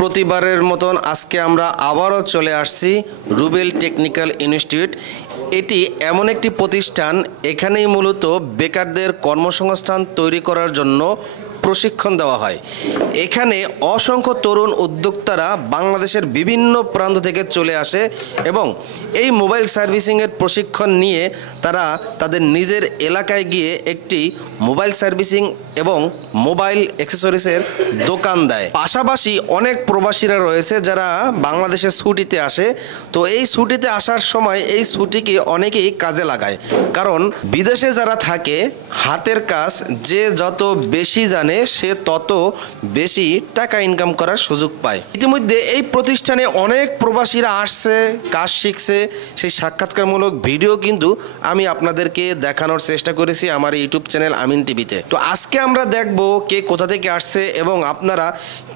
প্রতিবারের মতন আজকে আমরা আবারও চলে আসছি রুবেল টেকনিক্যাল ইনস্টিটিউট। এটি এমন একটি প্রতিষ্ঠান, এখানেই মূলত বেকারদের কর্মসংস্থান তৈরি করার জন্য প্রশিক্ষণ দেওয়া হয়। এখানে অসংখ্য তরুণ উদ্যোক্তারা বাংলাদেশের বিভিন্ন প্রান্ত থেকে চলে আসে এবং এই মোবাইল সার্ভিসিংয়ের প্রশিক্ষণ নিয়ে তারা তাদের নিজের এলাকায় গিয়ে একটি মোবাইল সার্ভিসিং এবং মোবাইল অ্যাক্সেসরিজের দোকান দেয়। পাশাপাশি অনেক প্রবাসীরা রয়েছে যারা বাংলাদেশে ছুটিতে আসে। তো এই ছুটিতে আসার সময় এই ছুটিকে অনেকেই কাজে লাগায়, কারণ বিদেশে যারা থাকে হাতের কাজ যে যত বেশি জানে সে তত বেশি টাকা ইনকাম করার সুযোগ পায়। ইতিমধ্যে এই প্রতিষ্ঠানে অনেক প্রবাসীরা আসছে, কাজ শিখছে। সেই সাক্ষাৎকারমূলক ভিডিও কিন্তু আমি আপনাদেরকে দেখানোর চেষ্টা করেছি আমার ইউটিউব চ্যানেল আমিন টিভিতে। তো আজকে আমরা দেখব কে কোথা থেকে আসছে এবং আপনারা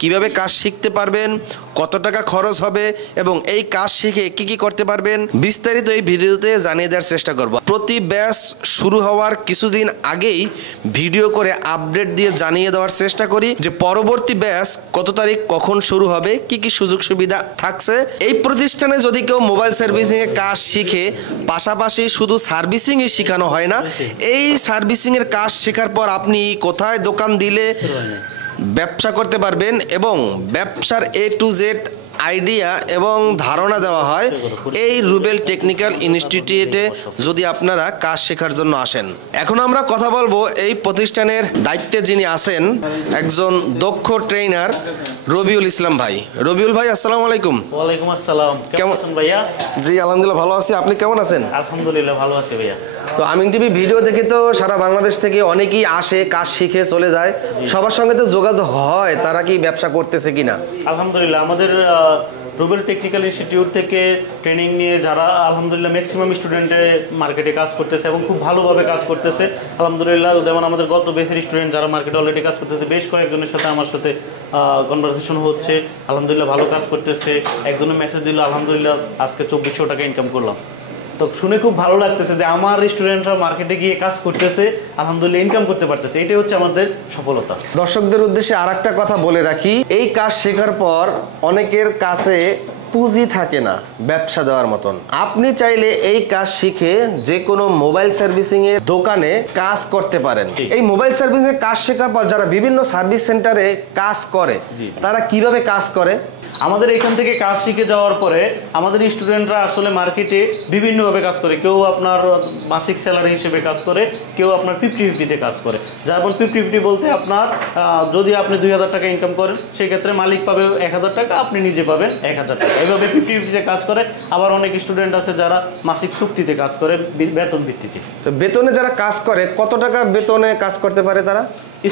কিভাবে কাজ শিখতে পারবেন, কত টাকা খরচ হবে এবং এই কাজ শিখে কি কি করতে পারবেন, বিস্তারিত এই ভিডিওতে জানিয়ে দেওয়ার চেষ্টা করব। প্রতি ব্যাচ শুরু হওয়ার কিছুদিন আগেই ভিডিও করে আপডেট দিয়ে জানিয়ে দেওয়ার চেষ্টা করি যে পরবর্তী ব্যাচ কত তারিখ কখন শুরু হবে, কি কি সুযোগ সুবিধা থাকছে। এই প্রতিষ্ঠানে যদি কেউ মোবাইল সার্ভিসিং এর কাজ শিখে, পাশাপাশি শুধু সার্ভিসিংই শেখানো হয় না, এই সার্ভিসিং এর কাজ শেখার পর আপনি কোথায় দোকান দিলে ব্যবসা করতে পারবেন এবং ব্যবসার A to Z আইডিয়া এবং ধারণা দেওয়া হয় এই রুবেল টেকনিক্যাল ইনস্টিটিউটে যদি আপনারা কাজ শেখার জন্য আসেন। এখন আমরা কথা বলবো এই প্রতিষ্ঠানের দায়িত্বে যিনি আছেন, একজন দক্ষ ট্রেনার রবিউল ইসলাম ভাই। রবিউল ভাই, আসসালামু আলাইকুম। ওয়ালাইকুম আসসালাম। কেমন আছেন ভাইয়া? জি আলহামদুলিল্লাহ ভালো আছি, আপনি কেমন আছেন? আলহামদুলিল্লাহ ভালো আছি ভাইয়া। তো আমিন টিভি ভিডিও দেখে তো সারা বাংলাদেশ থেকে অনেকেই আসে, কাজ শিখে চলে যায়। সবার সঙ্গে তো যোগাযোগ হয়, তারা কি ব্যবসা করতেছে কিনা? আলহামদুলিল্লাহ আমাদের রুবেল টেকনিক্যাল ইনস্টিটিউট থেকে ট্রেনিং নিয়ে যারা আলহামদুলিল্লাহ ম্যাক্সিমাম স্টুডেন্টে মার্কেটে কাজ করতেছে এবং খুব ভালোভাবে কাজ করতেছে আলহামদুলিল্লাহ। যেমন আমাদের গত বেসের স্টুডেন্ট যারা মার্কেটে অলরেডি কাজ করতেছে, বেশ কয়েকজনের সাথে আমার সাথে কনভারসেশন হচ্ছে, আলহামদুলিল্লাহ ভালো কাজ করতেছে। একজনের মেসেজ দিল আলহামদুলিল্লাহ আজকে 2400 টাকা ইনকাম করলাম। তো শুনে খুব ভালো লাগতেছে যে আমার স্টুডেন্টরা মার্কেটে গিয়ে কাজ করতেছে, আলহামদুলিল্লাহ ইনকাম করতে পারতেছে। এটাই হচ্ছে আমাদের সফলতা। দর্শকদের উদ্দেশ্যে আরেকটা কথা বলে রাখি, এই কাজ শেখার পর অনেকের কাছে পুঁজি থাকে না ব্যবসা দেওয়ার মতন। আপনি চাইলে এই কাজ শিখে যে কোনো মোবাইল সার্ভিসিং এর দোকানে কাজ করতে পারেন। এই মোবাইল সার্ভিসিং এর কাজ শেখার পর যারা বিভিন্ন সার্ভিস সেন্টারে কাজ করে তারা কিভাবে কাজ করে? আমাদের এখান থেকে কাজ শিখে যাওয়ার পরে আমাদের স্টুডেন্টরা আসলে মার্কেটে বিভিন্নভাবে কাজ করে। কেউ আপনার মাসিক স্যালারি হিসেবে কাজ করে, কেউ আপনার 50-50-তে কাজ করে। যেমন 50-50 বলতে আপনার যদি আপনি 2000 টাকা ইনকাম করেন সেক্ষেত্রে মালিক পাবে 1000 টাকা, আপনি নিজে পাবেন 1000 টাকা। এভাবে 50-50-তে কাজ করে। আবার অনেক স্টুডেন্ট আছে যারা মাসিক চুক্তিতে কাজ করে, বেতন ভিত্তিতে। তো বেতনে যারা কাজ করে কত টাকা বেতনে কাজ করতে পারে তারা?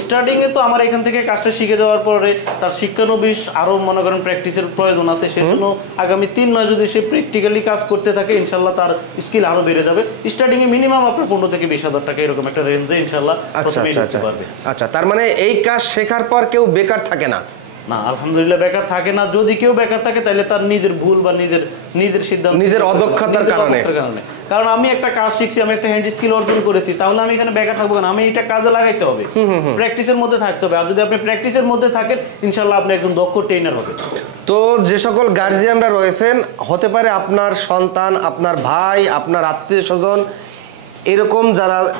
স্টার্টিংয়ে তো আমার এখান থেকে কাজটা শিখে যাওয়ার পরে তার শিক্ষানবিশ আরও মনে করেন প্র্যাকটিসের প্রয়োজন আছে, সেজন্য আগামী 3 মাস যদি সে প্র্যাকটিক্যালি কাজ করতে থাকে ইনশাল্লাহ তার স্কিল আরও বেড়ে যাবে। স্টার্টিংয়ে মিনিমাম আপনার 15 থেকে 20,000 টাকা এরকম একটা রেঞ্জে ইনশাল্লাহ প্রথমে নিতে পারবে। আচ্ছা, তার মানে এই কাজ শেখার পর কেউ বেকার থাকে না? না, আলহামদুলিল্লাহ বেকার থাকে না। যদি কেউ বেকার থাকে তাহলে তার নিজের ভুল বা নিজের সিদ্ধান্ত, নিজের অদক্ষতার কারণে। কারণ আমি একটা কাজ শিখছি, আমি একটা হ্যান্ড স্কিল অর্জন করেছি, তাহলে আমি এখানে বেকার থাকবো না। আমি এটা কাজে লাগাইতে হবে, প্র্যাকটিসের মধ্যে থাকতে হবে। আর যদি আপনি প্র্যাকটিসের মধ্যে থাকেন ইনশাল্লাহ আপনি একজন দক্ষ ট্রেনার হবে। তো যে সকল গার্জিয়ানরা রয়েছেন, হতে পারে আপনার সন্তান, আপনার ভাই, আপনার আত্মীয় স্বজন,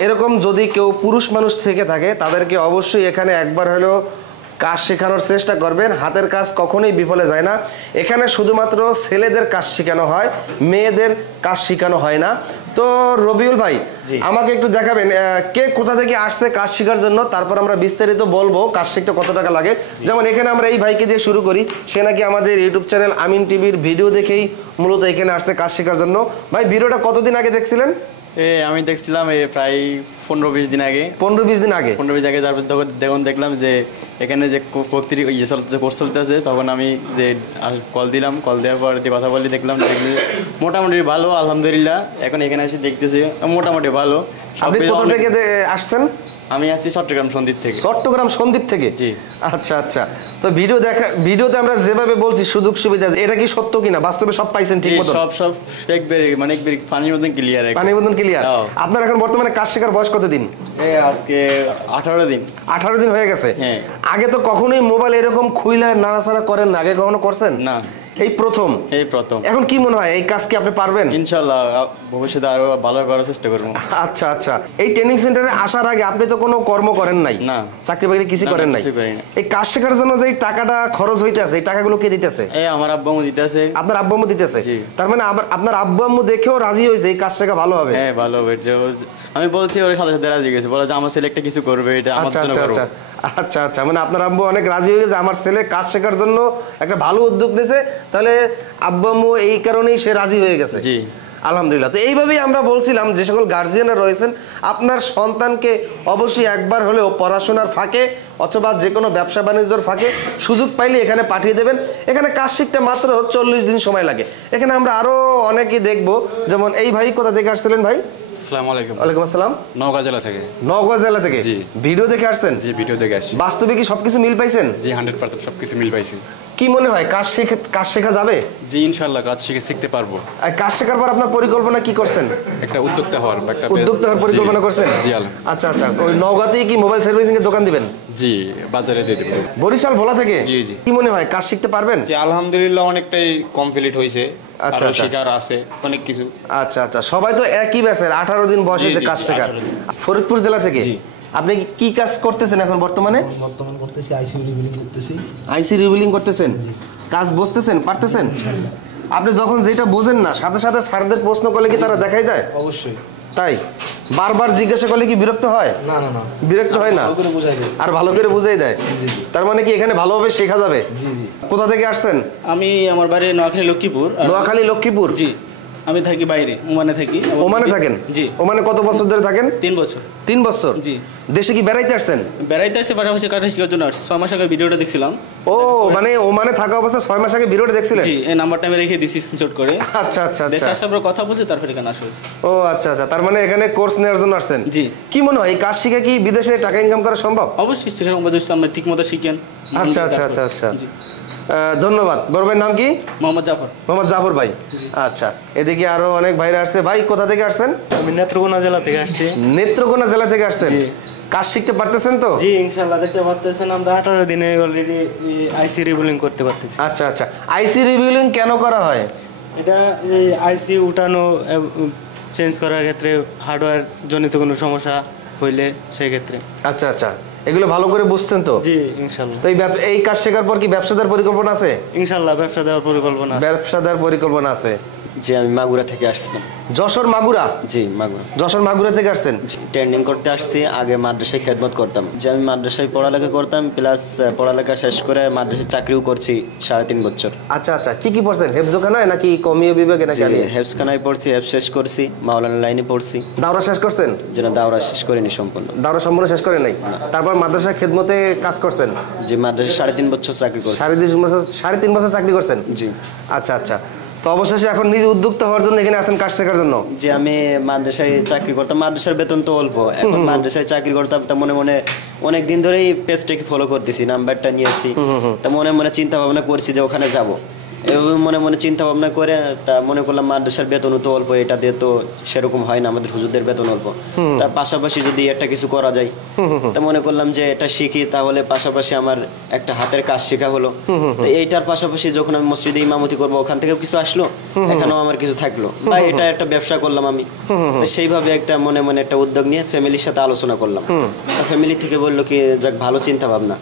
এরকম যদি কেউ পুরুষ মানুষ থেকে থাকে তাদেরকে অবশ্যই এখানে একবার হলেও কাজ শেখানোর চেষ্টা করবেন। হাতের কাজ কখনোই বিফলে যায় না। এখানে শুধুমাত্র ছেলেদের কাজ শেখানো হয়, মেয়েদের কাজ শেখানো হয় না। তো রবিউল ভাই, আমাকে একটু দেখাবেন কে কোথা থেকে আসছে কাজ শেখার জন্য, তারপর আমরা বিস্তারিত বলবো কাজ শিখতে কত টাকা লাগে। যেমন এখানে আমরা এই ভাইকে দিয়ে শুরু করি, সে নাকি আমাদের ইউটিউব চ্যানেল আমিন টিভির ভিডিও দেখেই মূলত এখানে আসছে কাজ শেখার জন্য। ভাই, ভিডিওটা কতদিন আগে দেখছিলেন? আমি দেখছিলাম প্রায় 15-20 দিন আগে। 15-20 দিন আগে? 15-20 আগে। তারপর যখন দেখলাম যে এখানে যে কোর্স চলতে আছে, তখন আমি যে কল দিলাম। কল দেওয়ার পর কথা বলি, দেখলাম মোটামুটি ভালো আলহামদুলিল্লাহ। এখন এখানে এসে দেখতেছি মোটামুটি ভালো। আপনি কোথা থেকে আসছেন? আমি আসছি চট্টগ্রাম সন্দ্বীপ থেকে। চট্টগ্রাম সন্দ্বীপ থেকে? জি। আচ্ছা আচ্ছা, তো ভিডিওতে আমরা যেভাবে বলছি সুযোগ সুবিধা, এটা কি সত্য কিনা, বাস্তবে সব পাইছেন ঠিক মতো? সব একবারে মানে একবারে পানির মতন ক্লিয়ার। পানির মতন ক্লিয়ার। আপনার এখন বর্তমানে কাজ শেখার বয়স কতদিন? আজকে 18 দিন। 18 দিন হয়ে গেছে। হ্যাঁ। আগে তো কখনোই মোবাইল এরকম খুইলা নাড়াচাড়া করেন না, আগে কখনো করছেন? না, এই প্রথম। এখন কি মনে হয় এই কাজ কি আপনি পারবেন? ইনশাআল্লাহ ভবিষ্যতে আরো ভালো করার চেষ্টা করব। আচ্ছা আচ্ছা, এই ট্রেনিং সেন্টারে আসার আগে আপনি তো কোনো কর্ম করেন নাই? না। চাকরি বাকরি কিছু করেন নাই? এই কাজ শেখার জন্য যে টাকাটা খরচ হইতেছে, এই টাকাগুলো কে দিতেছে? আমার আব্বু আম্মু দিতেছে। আপনার আব্বু আম্মু দিতেছে? তার মানে আপনার আব্বু আম্মু দেখেও রাজি হয়েছে এই কাজ শেখা ভালো হবে? হ্যাঁ, ভালো হবে। আমি বলছি ওর সাথে সাথে রাজি হয়েছে, বলে যে আমার ছেলে একটা কিছু করবে, এটা আমার জন্য করব। আচ্ছা আচ্ছা, মানে আপনার আব্বু অনেক রাজি হয়ে গেছে, আমার ছেলে কাজ শেখার জন্য একটা ভালো উদ্যোগ নিয়েছে, তাহলে আব্বু আম্মু এই কারণেই সে রাজি হয়ে গেছে। জি, আলহামদুলিল্লাহ। তো এইভাবেই আমরা বলছিলাম যে সকল গার্জিয়ানরা রয়েছেন, আপনার সন্তানকে অবশ্যই একবার হলেও পড়াশোনার ফাঁকে অথবা যে কোনো ব্যবসা বাণিজ্যর ফাঁকে সুযোগ পাইলে এখানে পাঠিয়ে দেবেন। এখানে কাজ শিখতে মাত্র 40 দিন সময় লাগে। এখানে আমরা আরও অনেকেই দেখবো, যেমন এই ভাই কোথা থেকে আসছিলেন ভাই? আসসালামু আলাইকুম। ওয়ালাইকুম আসসালাম। নওগাঁ জেলা থেকে। নওগাঁ জেলা থেকে? জি। ভিডিও দেখে আসছেন? জি, ভিডিও দেখে আসছি। বাস্তবে কি সবকিছু মিল পাইছেন? জি, 100% সবকিছু মিল পাইছি। কি মনে হয় কাজ শেখা যাবে? জি, ইনশাআল্লাহ কাজ শিখতে পারবো। আর কাজ শেখার পর আপনার পরিকল্পনা কি করছেন? একটা উদ্যোক্তা হওয়ার পরিকল্পনা করছেন? জি। আচ্ছা আচ্ছা, ওই নওগাঁতেই কি মোবাইল সার্ভিসিং এর দোকান দিবেন? জি, বাজারে দিয়ে দেব। বরিশাল ভোলা থেকে? জি জি। কি মনে হয় কাজ শিখতে পারবেন? জি, আলহামদুলিল্লাহ অনেকটাই কমপ্লিট হয়েছে। আচ্ছা, আরো আচ্ছা। শিকার আছে অনেক কিছু। আচ্ছা আচ্ছা, সবাই তো একই ব্যাচের, 18 দিন বয়স হয়েছে কাজ শেখার। ফরিদপুর জেলা থেকে? আপনি কি কাজ করতেছেন এখন বর্তমানে? করতেছি আইসি রিবিলিং করতেছি। আইসি রিবিলিং করতেছেন? কাজ বুঝতেছেন, পারতেছেন? আপনি যখন যেটা বোঝেন না, সাথে সাথে স্যারদের প্রশ্ন করলে কি তারা দেখাই দেয়? অবশ্যই। তাই বারবার জিজ্ঞাসা করলে কি বিরক্ত হয়? না না না, বিরক্ত হয় না, ভালো করে বুঝাই দেয়। আর ভালো করে বুঝাই দেয়। জি। তার মানে কি এখানে ভালোভাবে শেখা যাবে? জি জি। কোথা থেকে আসছেন? আমি আমার বাড়ি নোয়াখালী লক্ষ্মীপুর। নোয়াখালী লক্ষ্মীপুর? জি, আমি থাকি বাইরে, ওমানে থাকি। ওমানে থাকেন? জি। ওমানে কত বছর ধরে থাকেন? 3 বছর। 3 বছর? জি। দেশে কি বেড়াইতে আসছেন? বেড়াইতে আসছে, পাশাপাশি কাটা শেখার জন্য আসছে। 6 মাস আগে ভিডিওটা দেখছিলাম। ও, মানে ওমানে থাকা অবস্থা 6 মাস আগে ভিডিওটা দেখছিলেন? জি, এই নাম্বারটা আমি রেখে দিছি স্ক্রিনশট করে। আচ্ছা আচ্ছা দেশে আচ্ছা। আসার পর কথা বলছি, তারপর এখানে আসা হয়েছে। ও আচ্ছা আচ্ছা, তার মানে এখানে কোর্স নেওয়ার জন্য আসছেন? জি। কি মনে হয় এই কাজ শিখে কি বিদেশে টাকা ইনকাম করা সম্ভব? অবশ্যই সেখানে আমরা ঠিক মতো শিখেন। আচ্ছা আচ্ছা আচ্ছা আচ্ছা, জি। ধন্যবাদ। বড় ভাইয়ের নাম কি? মোহাম্মদ জাফর। মোহাম্মদ জাফর ভাই। আচ্ছা, এদিকে আরো অনেক ভাইরা আসছে। ভাই কোথা থেকে আসছেন? আমি নেত্রকোনা জেলা থেকে আসছি। নেত্রকোনা জেলা থেকে আসছেন? কাজ শিখতে পারতেছেন তো? জি, ইনশাআল্লাহ। দেখতে পারতেছেন আমরা 18 দিনে অলরেডি আইসি রিবিলিং করতে পারতেছি। আচ্ছা আচ্ছা, আইসি রিবিলিং কেন করা হয়? এটা আইসি উঠানো, চেঞ্জ করার ক্ষেত্রে হার্ডওয়্যার জনিত কোনো সমস্যা হইলে সেই ক্ষেত্রে। আচ্ছা আচ্ছা, এগুলো ভালো করে বুঝছেন তো? জি, ইনশাআল্লাহ। তো এই কাজ শেখার পর কি ব্যবসাদার পরিকল্পনা আছে? ইনশাআল্লাহ ব্যবসা দেওয়ার পরিকল্পনা আছে। ব্যবসাদার পরিকল্পনা আছে? জি, আমি মাগুরা থেকে আসছিলাম। যশোর মাগুরা? জি, মাগুরা। যশোর মাগুরা থেকে আসছেন? ট্রেনিং করতে আসছি। আগে মাদ্রাসায় খেদমত করতাম। যে আমি মাদ্রাসায় পড়ালেখা করতাম, প্লাস পড়ালেখা শেষ করে মাদ্রাসায় চাকরিও করছি 3.5 বছর। আচ্ছা আচ্ছা, কি পড়ছেন? হেফজখানায় নাকি কমিও বিভাগে নাকি? হেফজখানায় পড়ছি, হেফজ শেষ করছি, মাওলানা লাইনে পড়ছি। দাওরা শেষ করছেন? যেন দাওরা শেষ করিনি সম্পূর্ণ। দাওরা সম্পূর্ণ শেষ করেন নাই? তারপর মাদ্রাসা খেদমতে কাজ করছেন? যে মাদ্রাসায় 3.5 বছর চাকরি করছি। 3.5 বছর চাকরি করছেন? জি। আচ্ছা আচ্ছা, তো অবশেষে এখন নিজে উদ্যোক্তা হওয়ার জন্য এখানে আসেন কাজ শেখার জন্য? যে আমি মাদ্রাসায় চাকরি করতাম, মাদ্রাসার বেতন তো অল্প। এখন মাদ্রাসায় চাকরি করতাম, তা মনে মনে অনেক দিন ধরেই পেজটাকে ফলো করতেছি, নাম্বারটা নিয়েছি। তা মনে মনে চিন্তা ভাবনা করছি যে ওখানে যাব। এভাবে মনে মনে চিন্তা ভাবনা করে তা মনে করলাম মাদ্রাসার বেতনও তো অল্প, এটা দিয়ে তো সেরকম হয় না, আমাদের হুজুরদের বেতন অল্প। তার পাশাপাশি যদি একটা কিছু করা যায়, তা মনে করলাম যে এটা শিখি, তাহলে পাশাপাশি আমার একটা হাতের কাজ শেখা হলো। তো এইটার পাশাপাশি যখন আমি মসজিদে ইমামতি করবো, ওখান থেকেও কিছু আসলো, এখানেও আমার কিছু থাকলো, বা এটা একটা ব্যবসা করলাম আমি। তো সেইভাবে একটা মনে মনে একটা উদ্যোগ নিয়ে ফ্যামিলির সাথে আলোচনা করলাম। তা ফ্যামিলি থেকে বললো কি যাক, ভালো চিন্তা ভাবনা।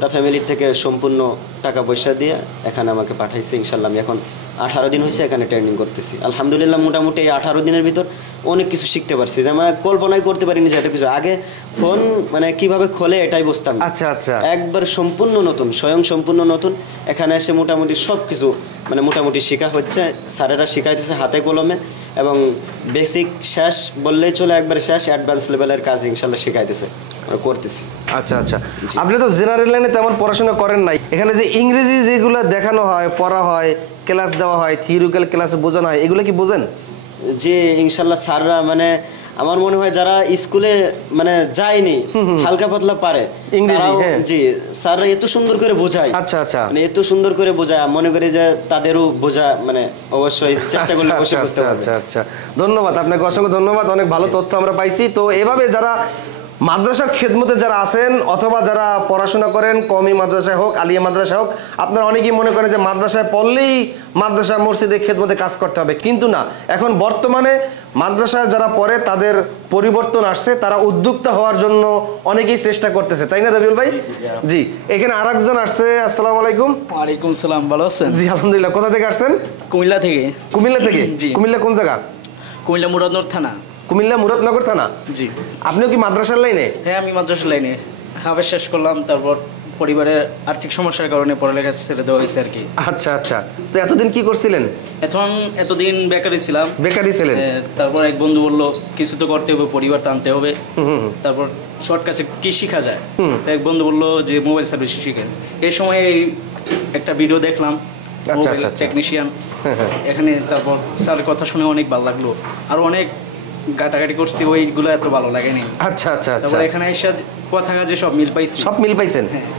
তা ফ্যামিলির থেকে সম্পূর্ণ টাকা পয়সা দিয়ে এখানে আমাকে পাঠাইছে। ইনশাল্লাহ আমি এখন 18 দিন হয়েছে এখানে ট্রেনিং করতেছি। আলহামদুলিল্লাহ, মোটামুটি এই 18 দিনের ভিতর অনেক কিছু শিখতে পারছি, যে মানে কল্পনাই করতে পারিনি যে এত কিছু। আগে ফোন মানে কিভাবে খোলে এটাই বুঝতাম। আচ্ছা আচ্ছা, একবার সম্পূর্ণ নতুন, স্বয়ং সম্পূর্ণ নতুন। এখানে এসে মোটামুটি সব কিছু মানে মোটামুটি শেখা হচ্ছে। স্যারেরা শেখাইতেছে হাতে কলমে, এবং বেসিক শেষ বললেই চলে, একবার শেষ অ্যাডভান্স লেভেলের কাজ ইনশাল্লাহ শেখাইতেছে, করতেছি। আচ্ছা আচ্ছা, আপনি তো জেনারেল লাইনে তেমন পড়াশোনা করেন নাই। এখানে যে ইংরেজি যেগুলো দেখানো হয়, পড়া হয়, ক্লাস দেওয়া হয়, থিওরিক্যাল ক্লাস বোঝানো হয়, এগুলো কি বোঝেন? যে ইনশাল্লাহ স্যাররা মানে আমার মনে হয় যারা স্কুলে মানে যায়নি হালকা পাতলা পারে ইংরেজি, তারাও, হ্যাঁ। জি স্যাররা এত সুন্দর করে বোঝায়, আচ্ছা আচ্ছা মানে এত সুন্দর করে বোঝায়, মনে করি যে তাদেরও বোঝা মানে অবশ্যই চেষ্টা করলে অবশ্যই বুঝতে পারবে। আচ্ছা আচ্ছা ধন্যবাদ আপনাকে, অসংখ্য ধন্যবাদ, অনেক ভালো তথ্য আমরা পাইছি। তো এভাবে যারা মাদ্রাসার খেদমতে যারা আছেন অথবা যারা পড়াশোনা করেন, কওমি মাদ্রাসায় হোক আলিয়া মাদ্রাসায় হোক, আপনারা অনেকেই মনে করেন যে মাদ্রাসায় পড়লেই মাদ্রাসা মসজিদে খেদমতে কাজ করতে হবে, কিন্তু না। এখন বর্তমানে মাদ্রাসায় যারা পড়ে তাদের পরিবর্তন আসছে, তারা উদ্যোক্তা হওয়ার জন্য অনেকেই চেষ্টা করতেছে, তাই না রবিউল ভাই? জি, এখানে আরেকজন আসছে। আসসালামু আলাইকুম। ওয়ালাইকুম সালাম, ভালো আছেন? জি আলহামদুলিল্লাহ। কোথা থেকে আসছেন? কুমিল্লা থেকে। কুমিল্লা থেকে? জি। কুমিল্লা কোন জায়গা? কুমিল্লা মুরাদনগর থানা। কুমিল্লা মুরাদনগর থানা? জি। আপনিও কি মাদ্রাসার লাইনে? হ্যাঁ, আমি মাদ্রাসা লাইনে হাফেজ শেষ করলাম, তারপর পরিবারের আর্থিক সমস্যার কারণে পড়ালেখা ছেড়ে দেওয়া হয়েছে আর কি। আচ্ছা আচ্ছা। তো এতদিন কি করছিলেন? এতদিন বেকারই ছিলাম। বেকারই ছিলেন? তারপর এক বন্ধু বললো কিছু তো করতে হবে, পরিবার টানতে হবে। তারপর শর্ট কাছে কি শেখা যায়, এক বন্ধু বললো যে মোবাইল সার্ভিস শিখেন। এই সময় একটা ভিডিও দেখলাম, টেকনিশিয়ান এখানে। তারপর স্যারের কথা শুনে অনেক ভালো লাগলো, আর অনেক গাটাগাটি করছি, ওইগুলো এত ভালো লাগেনি। আচ্ছা আচ্ছা। তারপর এখানে এসে কথা কাজে সব মিল পাইছি। সব মিল পাইছেন? হ্যাঁ।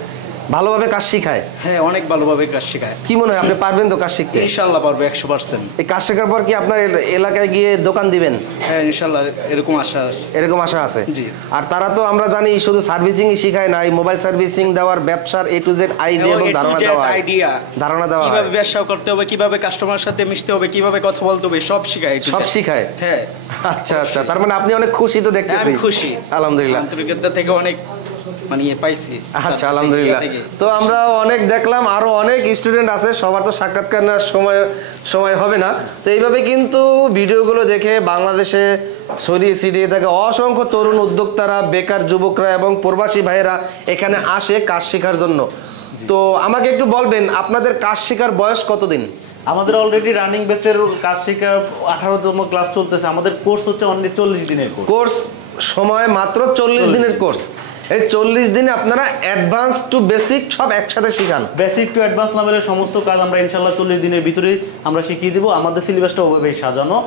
ভালোভাবে কাজ শিখায়? হ্যাঁ, অনেক ভালোভাবে কাজ শেখায়। কি মনে হয় আপনি পারবেন তো কাজ শিখতে? ইনশাআল্লাহ পারবো 100%। এই কাজ শেখার পর কি আপনার এলাকায় গিয়ে দোকান দিবেন? হ্যাঁ ইনশাআল্লাহ, এরকম আশা আছে। এরকম আশা আছে? জি। আর তারা তো আমরা জানি শুধু সার্ভিসিংই শিখায় না, মোবাইল সার্ভিসিং দেওয়ার ব্যবসার A to Z আইডিয়া এবং ধারণা দেওয়া হয়। ধারণা দেওয়া হয় কিভাবে ব্যবসা করতে হবে, কিভাবে কাস্টমারের সাথে মিশতে হবে, কিভাবে কথা বলতে হবে, সব শেখায়। সব শিখায়? হ্যাঁ। আচ্ছা আচ্ছা, তার মানে আপনি অনেক খুশি তো দেখতেছি। আমি খুশি আলহামদুলিল্লাহ। আন্তরিকতা থেকে অনেক মানে পাইছি। আচ্ছা আলহামদুলিল্লাহ। তো আমরা অনেক দেখলাম, আরো অনেক স্টুডেন্ট আছে, সবার তো সাক্ষাৎকার নেওয়ার সময় হবে না। তো এইভাবে কিন্তু ভিডিওগুলো দেখে বাংলাদেশে ছড়িয়ে ছিটিয়ে থাকে অসংখ্য তরুণ উদ্যোক্তারা, বেকার যুবকরা এবং প্রবাসী ভাইয়েরা এখানে আসে কাজ শেখার জন্য। তো আমাকে একটু বলবেন আপনাদের কাজ শেখার বয়স কতদিন? আমাদের অলরেডি রানিং বেসের কাজ শেখার 18তম ক্লাস চলতেছে। আমাদের কোর্স হচ্ছে অনলি 40 দিনের কোর্স। সময় মাত্র 40 দিনের কোর্স। এই 40 দিনে আপনারা অ্যাডভান্স টু বেসিক সব একসাথে শিখান? বেসিক টু অ্যাডভান্স লেভেলের সমস্ত কাজ আমরা ইনশাআল্লাহ 40 দিনের ভিতরে আমরা শিখিয়ে দেব। আমাদের সিলেবাসটা ওভাবে সাজানো।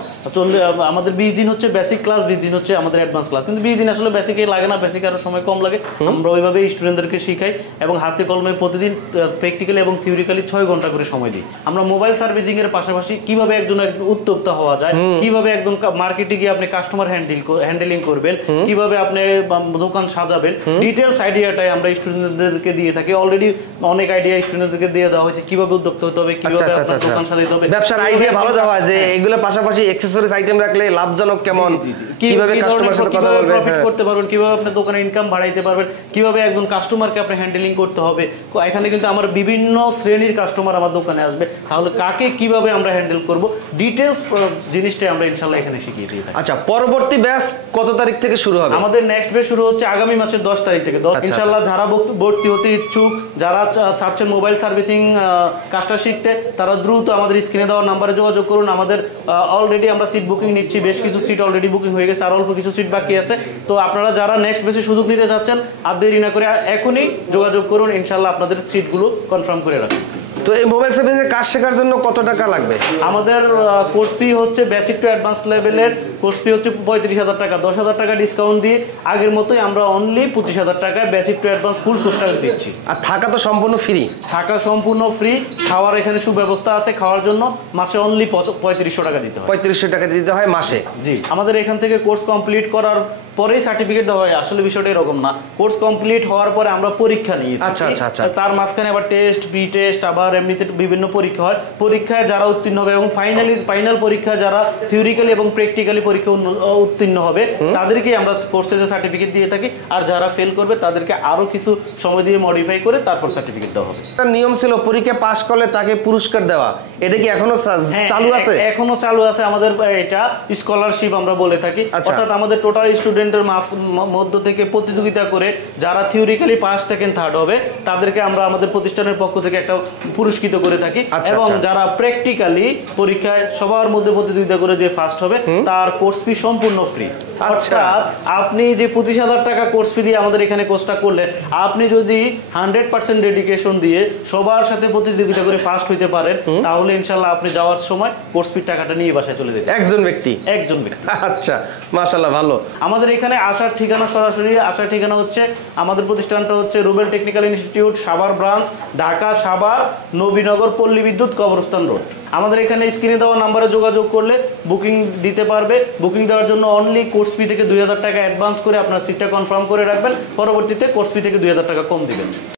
আমাদের 20 দিন হচ্ছে বেসিক ক্লাস, 20 দিন হচ্ছে আমাদের অ্যাডভান্স ক্লাস। কিন্তু 20 দিন আসলে বেসিকে লাগে না, বেসিক আরো সময় কম লাগে। আমরা ওইভাবে স্টুডেন্টদেরকে শিখাই এবং হাতে কলমে প্রতিদিন প্র্যাকটিক্যালি এবং থিওরিক্যালি 6 ঘন্টা করে সময় দিই। আমরা মোবাইল সার্ভিসিং এর পাশাপাশি কিভাবে একজন উদ্যোক্তা হওয়া যায়, কিভাবে একদম মার্কেটে গিয়ে আপনি কাস্টমার হ্যান্ডেলিং করবেন, কিভাবে আপনি দোকান সাজাবেন, ডিটেইলস আইডিয়াটাই আমরা স্টুডেন্টদেরকে দিয়ে থাকি। অলরেডি অনেক আইডিয়া স্টুডেন্টদেরকে দিয়ে দেওয়া হয়েছে, কিভাবে উদ্যোক্তা হতে হবে, কিভাবে আপনার দোকান সাজাতে হবে। ব্যবসার আইডিয়া ভালো দেওয়া হয় যে এগুলোর পাশাপাশি অ্যাকসেসরিজ আইটেম রাখলে লাভজনক কেমন, কিভাবে কাস্টমারের সাথে কথা বলবেন, প্রফিট করতে পারবেন, কিভাবে আপনার দোকানের ইনকাম বাড়াইতে পারবেন, কিভাবে একজন কাস্টমারকে আপনি হ্যান্ডেলিং করতে হবে। এখানে কিন্তু আমার বিভিন্ন শ্রেণীর কাস্টমার আমার দোকানে আসবে, তাহলে কাকে কিভাবে আমরা হ্যান্ডেল করব, ডিটেইলস জিনিসটাই আমরা ইনশাআল্লাহ এখানে শিখিয়ে দিই। আচ্ছা, পরবর্তী ব্যাচ কত তারিখ থেকে শুরু হবে? আমাদের নেক্সট ব্যাচ শুরু হচ্ছে আগামী মাসের 10 তারিখ থেকে। ইনশাআল্লাহ যারা ভর্তি হতে ইচ্ছুক, যারা চাচ্ছেন মোবাইল সার্ভিসিং কাজটা শিখতে, তারা দ্রুত আমাদের স্ক্রিনে দেওয়া নাম্বারে যোগাযোগ করুন। আমাদের অলরেডি আমরা সিট বুকিং নিচ্ছি, বেশ কিছু সিট অলরেডি বুকিং হয়ে গেছে, আর অল্প কিছু সিট বাকি আছে। তো আপনারা যারা নেক্সট ব্যাচে সুযোগ নিতে চাচ্ছেন, আর দেরি না করে এখনই যোগাযোগ করুন, ইনশাআল্লাহ আপনাদের সিটগুলো কনফার্ম করে রাখুন। তো এই মোবাইল সার্ভিসিং কাজ শেখার জন্য কত টাকা লাগবে? আমাদের কোর্স ফি হচ্ছে বেসিক টু অ্যাডভান্স লেভেলের কোর্স ফি হচ্ছে 35,000 টাকা। 10,000 টাকা ডিসকাউন্ট দিয়ে আগের মতোই আমরা অনলি 25,000 টাকায় বেসিক টু অ্যাডভান্স ফুল কোর্সটা দিচ্ছি। আর থাকা তো সম্পূর্ণ ফ্রি? থাকা সম্পূর্ণ ফ্রি, খাওয়ার এখানে সুব্যবস্থা আছে। খাওয়ার জন্য মাসে অনলি 3500 টাকা দিতে হয়। 3500 টাকা দিতে হয় মাসে? জি। আমাদের এখান থেকে কোর্স কমপ্লিট করার পরেই সার্টিফিকেট দেওয়া হয়। আসলে বিষয়টা এরকম না, কোর্স কমপ্লিট হওয়ার পরে আমরা পরীক্ষা নিই। আচ্ছা আচ্ছা আচ্ছা। তার মাঝখানে আবার টেস্ট, বি টেস্ট, আবার এমনিতে বিভিন্ন পরীক্ষা হয়। পরীক্ষায় যারা উত্তীর্ণ হবে এবং ফাইনাল পরীক্ষা যারা থিওরিক্যালি এবং প্র্যাকটিক্যালি পরীক্ষা উত্তীর্ণ হবে, তাদেরকে আমরা কোর্সের সার্টিফিকেট দিয়ে থাকি। আর যারা ফেল করবে তাদেরকে আরো কিছু সময় দিয়ে মডিফাই করে তারপর সার্টিফিকেট দেওয়া হবে। একটা নিয়ম ছিল পরীক্ষা পাস করলে তাকে পুরস্কার দেওয়া, এটা কি এখনো চালু আছে? এখনো চালু আছে আমাদের, এটা স্কলারশিপ আমরা বলে থাকি। অর্থাৎ আমাদের টোটাল স্টুডেন্টের মধ্য থেকে প্রতিযোগিতা করে যারা থিওরিক্যালি পাস সেকেন্ড থার্ড হবে, তাদেরকে আমরা আমাদের প্রতিষ্ঠানের পক্ষ থেকে একটা পুরস্কৃত করে থাকি। এবং যারা প্র্যাকটিক্যালি পরীক্ষায় সবার মধ্যে প্রতিযোগিতা করে যে ফার্স্ট হবে, তার কোর্স ফি সম্পূর্ণ ফ্রি। আচ্ছা। অর্থাৎ আপনি যে 25,000 টাকা কোর্স ফি দিয়ে আমাদের এখানে কোর্সটা করলেন, আপনি যদি 100% ডেডিকেশন দিয়ে সবার সাথে প্রতিযোগিতা করে ফার্স্ট হইতে পারেন, তাহলে ইনশাল্লাহ আপনি যাওয়ার সময় কোর্স ফির টাকাটা নিয়ে বাসায় চলে যেতে একজন ব্যক্তি। একজন ব্যক্তি। আচ্ছা, মাশাআল্লাহ, ভালো। আমাদের এখানে আসার ঠিকানা, সরাসরি আসার ঠিকানা হচ্ছে, আমাদের প্রতিষ্ঠানটা হচ্ছে Rubel technical institute Savar branch, Dhaka Savar Nabinagar পল্লী বিদ্যুৎ কবরস্থান রোড। আমাদের এখানে স্ক্রিনে দেওয়া নাম্বারে যোগাযোগ করলে বুকিং দিতে পারবে। বুকিং দেওয়ার জন্য অনলি কোর্স ফি থেকে 2,000 টাকা অ্যাডভান্স করে আপনার সিটটা কনফার্ম করে রাখবেন, পরবর্তীতে কোর্স ফি থেকে 2,000 টাকা কম দিবেন।